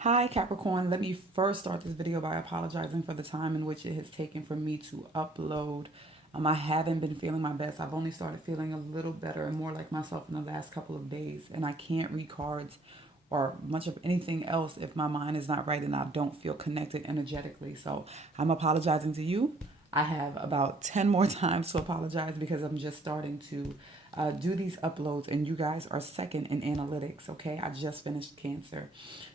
Hi Capricorn, let me first start this video by apologizing for the time in which it has taken for me to upload. I haven't been feeling my best. I've only started feeling a little better and more like myself in the last couple of days, and I can't read cards or much of anything else if my mind is not right and I don't feel connected energetically. So I'm apologizing to you. I have about 10 more times to apologize because I'm just starting to do these uploads, and you guys are second in analytics, okay? I just finished Cancer.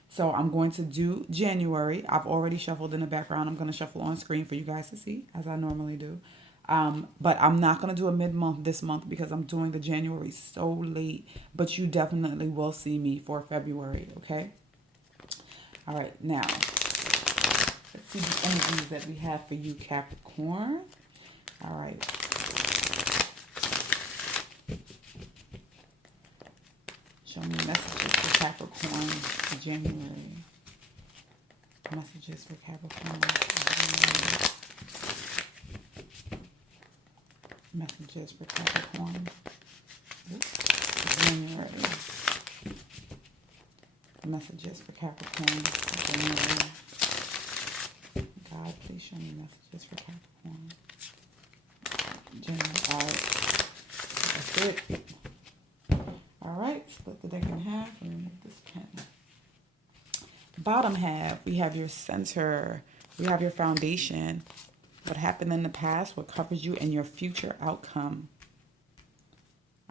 So I'm going to do January. I've already shuffled in the background. I'm going to shuffle on screen for you guys to see, as I normally do. But I'm not going to do a mid-month this month because I'm doing the January so late. But you definitely will see me for February, okay? All right, now, let's see the energies that we have for you, Capricorn. All right. Show me messages for Capricorn for January. Messages for Capricorn for January. Messages for Capricorn for January. Messages for Capricorn for January. God, please show me messages for Capricorn. January. All right. That's it. All right. Split the deck in half and remove this pen. Bottom half, we have your center. We have your foundation. What happened in the past, what covers you, and your future outcome.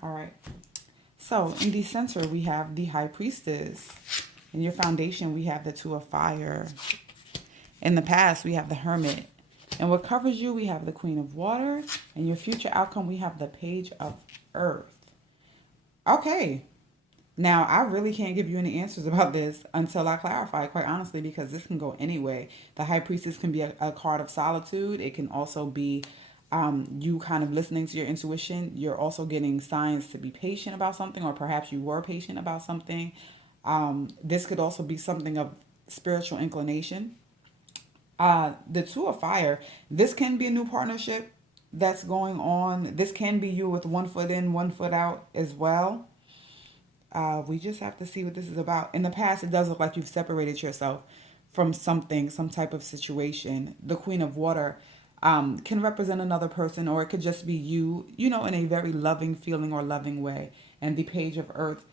All right. So in the center, we have the High Priestess. In your foundation, we have the Two of Fire. In the past, we have the Hermit. And what covers you, we have the Queen of Water. And your future outcome, we have the Page of Earth. Okay. Now, I really can't give you any answers about this until I clarify, quite honestly, because this can go any way. The High Priestess can be a card of solitude. It can also be you kind of listening to your intuition. You're also getting signs to be patient about something, or perhaps you were patient about something. This could also be something of spiritual inclination. The Two of Fire, this can be a new partnership that's going on. This can be you with one foot in, one foot out as well. We just have to see what this is about. In the past, it does look like you've separated yourself from something, some type of situation. The Queen of Water can represent another person, or it could just be you, you know, in a very loving feeling or loving way. And the Page of Earth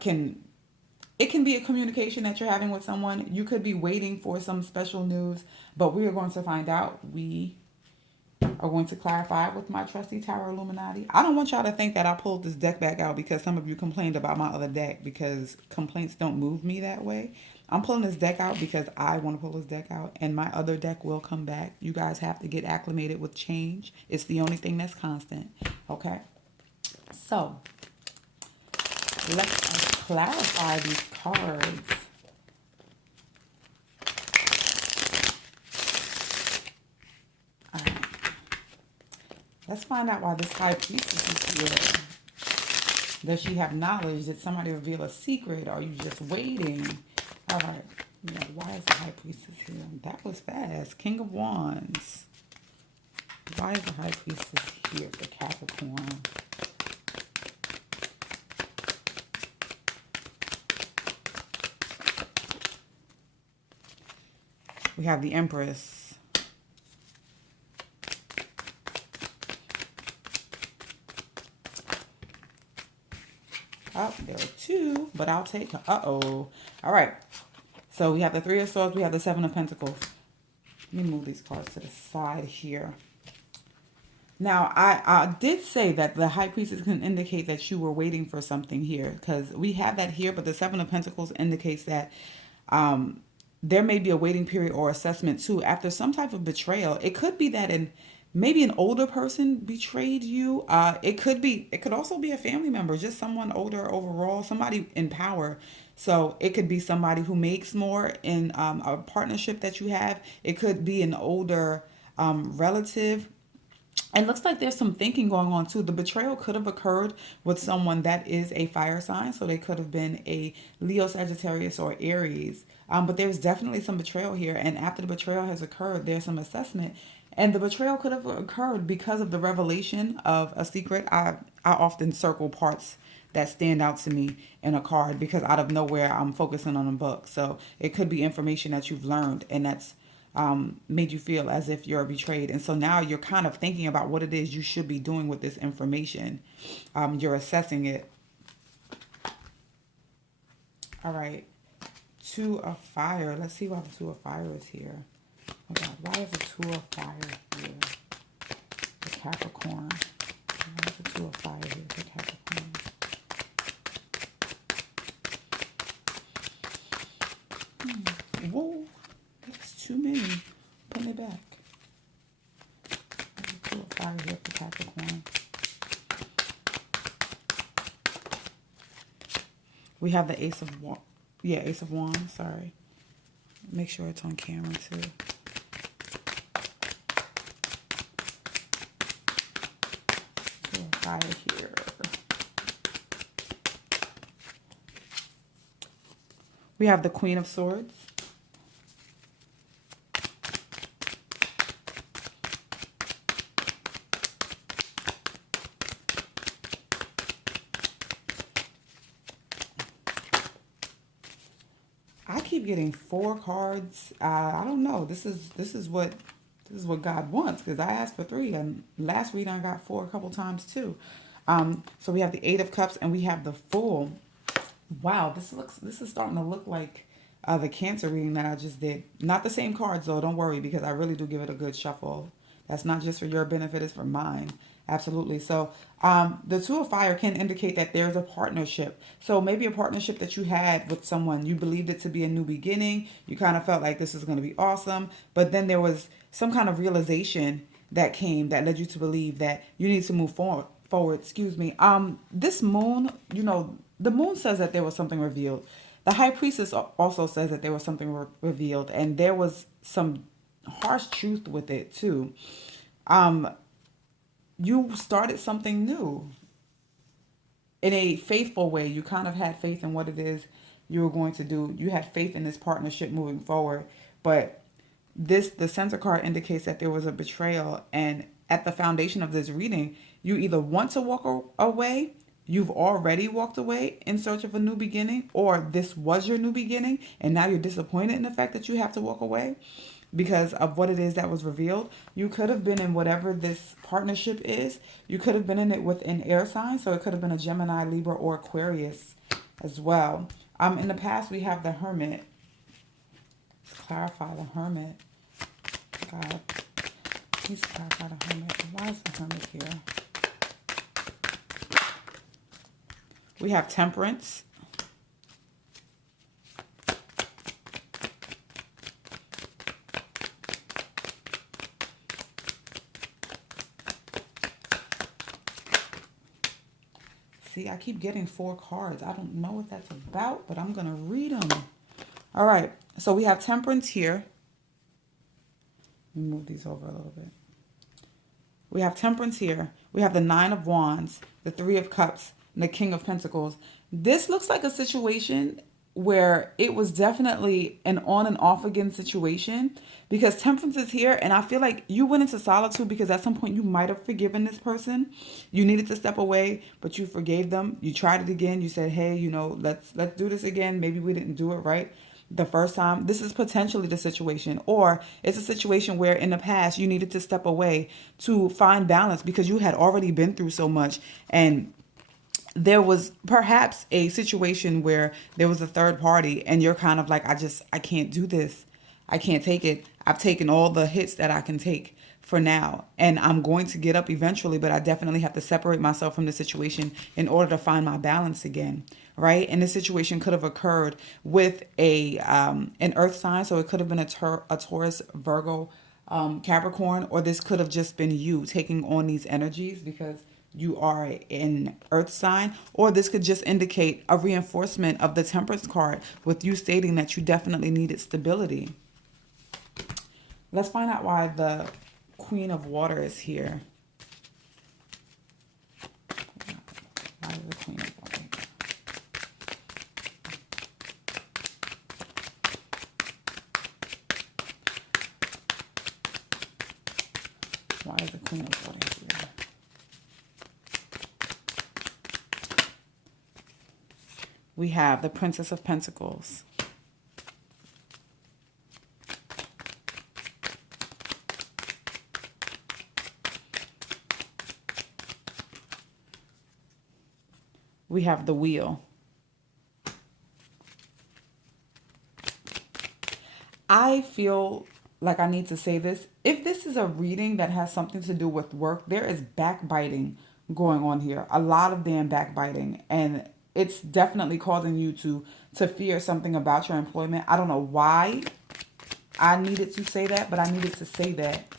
can be a communication that you're having with someone. You could be waiting for some special news, but we are going to find out. We are going to clarify with my trusty Tower Illuminati. I don't want y'all to think that I pulled this deck back out because some of you complained about my other deck, because complaints don't move me that way. I'm pulling this deck out because I want to pull this deck out, and my other deck will come back. You guys have to get acclimated with change. It's the only thing that's constant. Okay? So, let's clarify these cards. Let's find out why this High Priestess is here. Does she have knowledge? Did somebody reveal a secret? Are you just waiting? All right. Yeah, why is the High Priestess here? That was fast. King of Wands. Why is the High Priestess here for Capricorn? We have the Empress. Oh, there are two, but I'll take her. Uh-oh. All right. So we have the Three of Swords. We have the Seven of Pentacles. Let me move these cards to the side here. Now, I did say that the High Priestess can indicate that you were waiting for something here, because we have that here, but the Seven of Pentacles indicates that there may be a waiting period or assessment too after some type of betrayal. It could be that maybe an older person betrayed you. It could also be a family member, just someone older overall, somebody in power. So it could be somebody who makes more in a partnership that you have. It could be an older relative. It looks like there's some thinking going on too. The betrayal could have occurred with someone that is a fire sign. So they could have been a Leo, Sagittarius, or Aries. But there's definitely some betrayal here. And after the betrayal has occurred, there's some assessment. And the betrayal could have occurred because of the revelation of a secret. I often circle parts that stand out to me in a card, because out of nowhere I'm focusing on a book. So it could be information that you've learned and that's made you feel as if you're betrayed. And so now you're kind of thinking about what it is you should be doing with this information. You're assessing it. All right. Two of Fire. Let's see why the Two of Fire is here. Oh God, why is the Two of Fire here? The Capricorn. Why is the Two of Fire here? The Capricorn. Whoa, that's too many. Putting it back. There's the Two of Fire here for Capricorn. We have the Ace of Wands. Yeah, Ace of Wands, sorry. Make sure it's on camera too. Two of Fire here. We have the Queen of Swords. I keep getting 4 cards. I don't know. This is what God wants, because I asked for 3, and last reading I got 4 a couple times too. So we have the 8 of Cups and we have the Fool. Wow, this is starting to look like the Cancer reading that I just did. Not the same cards though, don't worry, because I really do give it a good shuffle. That's not just for your benefit, it's for mine. Absolutely. So the Two of Fire can indicate that there's a partnership. So maybe a partnership that you had with someone. You believed it to be a new beginning. You kind of felt like this is going to be awesome. But then there was some kind of realization that came that led you to believe that you need to move forward. Excuse me. This moon, you know, the moon says that there was something revealed. The High Priestess also says that there was something revealed. And there was some harsh truth with it too. You started something new in a faithful way. You kind of had faith in what it is you were going to do. You had faith in this partnership moving forward. But the center card indicates that there was a betrayal. And at the foundation of this reading, you either want to walk away, you've already walked away in search of a new beginning, or this was your new beginning and now you're disappointed in the fact that you have to walk away because of what it is that was revealed. You could have been in whatever this partnership is. You could have been in it with an air sign. So it could have been a Gemini, Libra, or Aquarius as well. In the past, we have the Hermit. Let's clarify the Hermit. God, please clarify the Hermit. Why is the Hermit here? We have Temperance. See, I keep getting 4 cards. I don't know what that's about, but I'm going to read them. All right. So we have Temperance here. Let me move these over a little bit. We have Temperance here. We have the 9 of Wands, the 3 of Cups, and the King of Pentacles. This looks like a situation where it was definitely an on and off again situation, because Temperance is here, and I feel like you went into solitude because at some point you might have forgiven this person. You needed to step away, but you forgave them. You tried it again. You said, hey, you know, let's do this again. Maybe we didn't do it right the first time. This is potentially the situation, or it's a situation where in the past you needed to step away to find balance because you had already been through so much, and there was perhaps a situation where there was a third party and you're kind of like, I can't do this. I can't take it. I've taken all the hits that I can take for now, and I'm going to get up eventually, but I definitely have to separate myself from the situation in order to find my balance again. Right? And this situation could have occurred with an earth sign. So it could have been a Taurus, Virgo, Capricorn, or this could have just been you taking on these energies because you are an earth sign, or this could just indicate a reinforcement of the Temperance card with you stating that you definitely needed stability. Let's find out why the Queen of Water is here. Why is the Queen of Water here? Why is the Queen of Water here? We have the Princess of Pentacles. We have the Wheel. I feel like I need to say this. If this is a reading that has something to do with work, there is backbiting going on here. A lot of damn backbiting. And it's definitely causing you to fear something about your employment. I don't know why I needed to say that, but I needed to say that.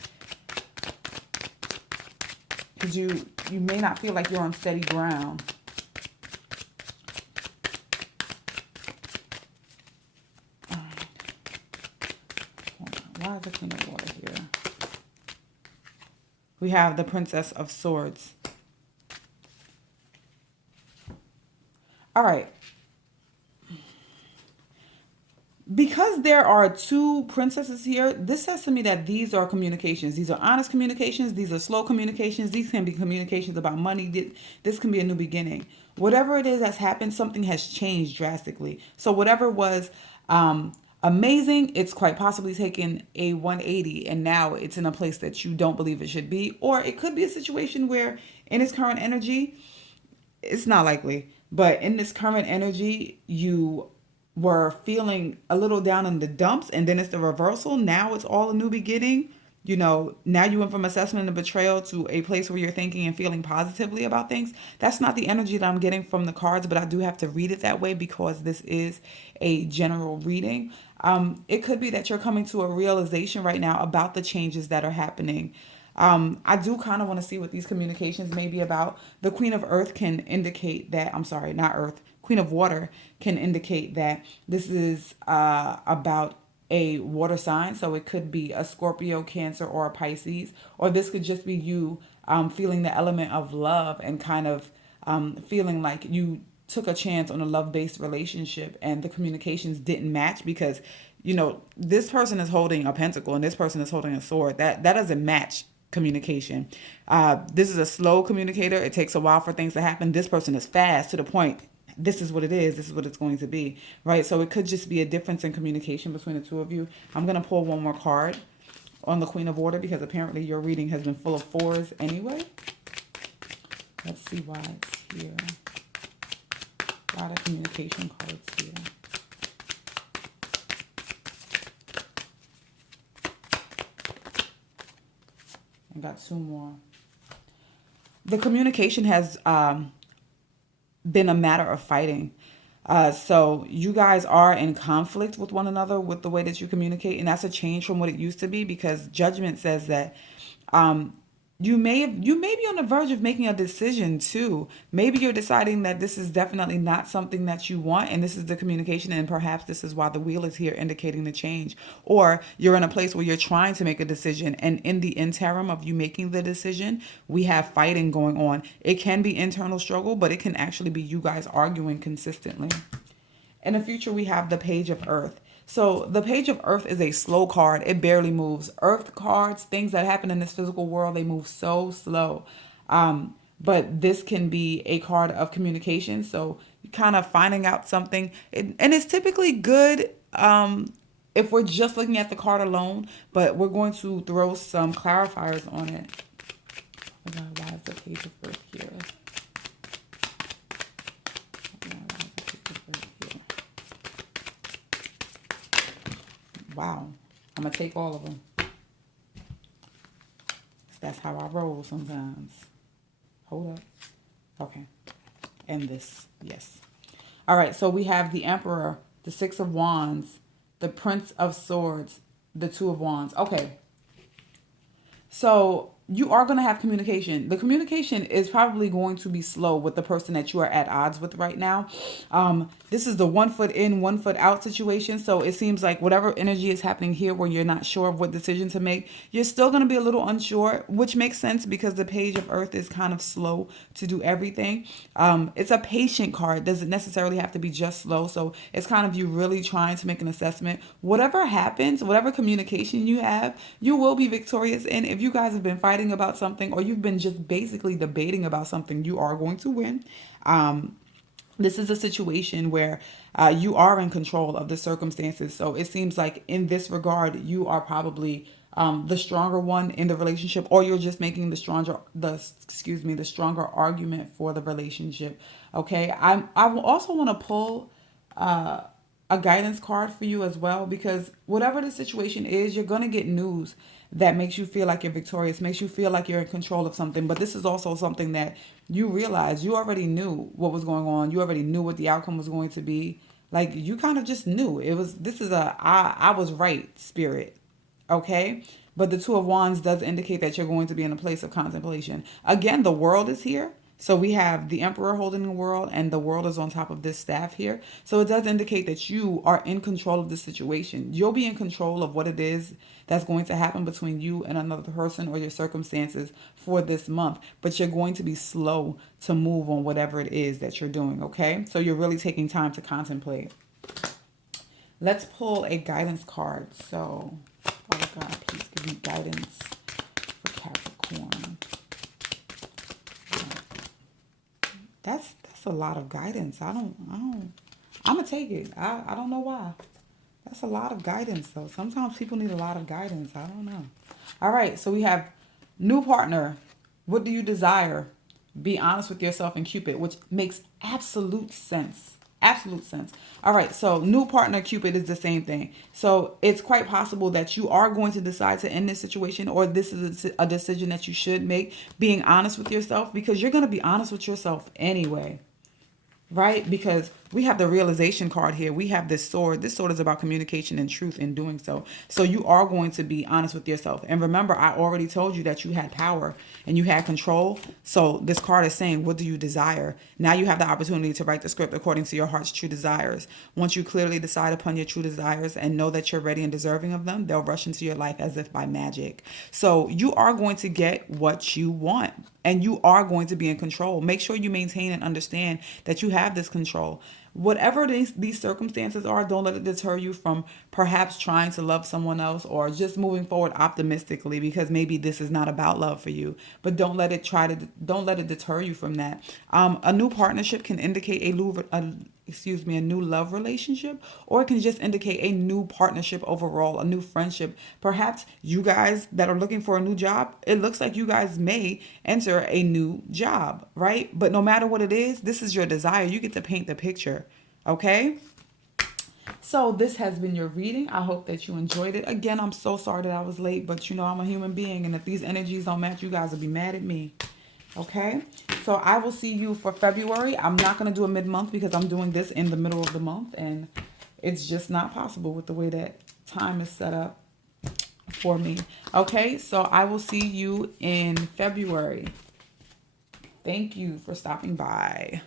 Because you may not feel like you're on steady ground. Why is the Queen of Water here? We have the Princess of Swords. All right. Because there are two princesses here, this says to me that these are communications. These are honest communications. These are slow communications. These can be communications about money. This can be a new beginning. Whatever it is that's happened, something has changed drastically. So whatever was amazing, it's quite possibly taken a 180 and now it's in a place that you don't believe it should be. Or it could be a situation where in its current energy, it's not likely, but in this current energy, you were feeling a little down in the dumps, and then it's the reversal. Now it's all a new beginning. You know, now you went from assessment and betrayal to a place where you're thinking and feeling positively about things. That's not the energy that I'm getting from the cards, but I do have to read it that way because this is a general reading. It could be that you're coming to a realization right now about the changes that are happening. I do kind of want to see what these communications may be about. The Queen of Earth can indicate that, I'm sorry, not Earth. Queen of Water can indicate that this is about a water sign. So it could be a Scorpio, Cancer, or a Pisces. Or this could just be you feeling the element of love and kind of feeling like you took a chance on a love-based relationship and the communications didn't match because, you know, this person is holding a pentacle and this person is holding a sword. That doesn't match communication. This is a slow communicator. It takes a while for things to happen. This person is fast to the point. This is what it is. This is what it's going to be, right? So it could just be a difference in communication between the two of you. I'm going to pull one more card on the Queen of Water because apparently your reading has been full of fours anyway. Let's see why it's here. A lot of communication cards here. I got two more. The communication has been a matter of fighting. So you guys are in conflict with one another with the way that you communicate. And that's a change from what it used to be because Judgment says that you may be on the verge of making a decision too. Maybe you're deciding that this is definitely not something that you want, and this is the communication, and perhaps this is why the wheel is here indicating the change. Or you're in a place where you're trying to make a decision, and in the interim of you making the decision, we have fighting going on. It can be internal struggle, but it can actually be you guys arguing consistently. In the future, we have the Page of Earth. So the Page of Earth is a slow card. It barely moves. Earth cards, things that happen in this physical world, they move so slow. But this can be a card of communication. So kind of finding out something. And it's typically good if we're just looking at the card alone. But we're going to throw some clarifiers on it. Oh God, why is the Page of Earth here? Wow, I'm going to take all of them. That's how I roll sometimes. Hold up. Okay. And this. Yes. All right. So we have the Emperor, the Six of Wands, the Prince of Swords, the Two of Wands. Okay. So you are going to have communication. The communication is probably going to be slow with the person that you are at odds with right now. This is the 1 foot in, 1 foot out situation. So it seems like whatever energy is happening here where you're not sure of what decision to make, you're still going to be a little unsure, which makes sense because the Page of Earth is kind of slow to do everything. It's a patient card. It doesn't necessarily have to be just slow. So it's kind of you really trying to make an assessment. Whatever happens, whatever communication you have, you will be victorious in. If you guys have been fighting about something or you've been just basically debating about something, you are going to win. This is a situation where you are in control of the circumstances. So it seems like in this regard, you are probably the stronger one in the relationship, or you're just making the stronger argument for the relationship. Okay. I will also want to pull a guidance card for you as well, because whatever the situation is, you're going to get news that makes you feel like you're victorious, makes you feel like you're in control of something. But this is also something that you realize you already knew what was going on. You already knew what the outcome was going to be. Like, you kind of just knew it was, this is I was right spirit. Okay. But the Two of Wands does indicate that you're going to be in a place of contemplation. Again, the world is here. So we have the Emperor holding the world, and the world is on top of this staff here. So it does indicate that you are in control of the situation. You'll be in control of what it is that's going to happen between you and another person or your circumstances for this month. But you're going to be slow to move on whatever it is that you're doing, okay? So you're really taking time to contemplate. Let's pull a guidance card. So, oh God, please give me guidance for Capricorn. That's a lot of guidance. I'm gonna take it. I don't know why. That's a lot of guidance though. Sometimes people need a lot of guidance. I don't know. All right, so we have new partner. What do you desire? Be honest with yourself and Cupid, which makes absolute sense. Absolute sense. All right, so new partner, Cupid is the same thing. So it's quite possible that you are going to decide to end this situation, or this is a decision that you should make, being honest with yourself, because you're going to be honest with yourself anyway. Right? Because we have the realization card here. We have this sword. This sword is about communication and truth in doing so. So you are going to be honest with yourself. And remember, I already told you that you had power and you had control. So this card is saying, what do you desire? Now you have the opportunity to write the script according to your heart's true desires. Once you clearly decide upon your true desires and know that you're ready and deserving of them, they'll rush into your life as if by magic. So you are going to get what you want. And you are going to be in control. Make sure you maintain and understand that you have this control. Whatever these circumstances are, don't let it deter you from perhaps trying to love someone else, or just moving forward optimistically, because maybe this is not about love for you. But don't let it deter you from that. A new partnership can indicate a new love relationship, or it can just indicate a new partnership overall, a new friendship. Perhaps you guys that are looking for a new job, it looks like you guys may enter a new job, right? But no matter what it is, this is your desire. You get to paint the picture, okay? So this has been your reading. I hope that you enjoyed it. Again, I'm so sorry that I was late, but you know I'm a human being, and if these energies don't match, you guys will be mad at me. Okay, so I will see you for February. I'm not going to do a mid-month because I'm doing this in the middle of the month, and it's just not possible with the way that time is set up for me. Okay, so I will see you in February. Thank you for stopping by.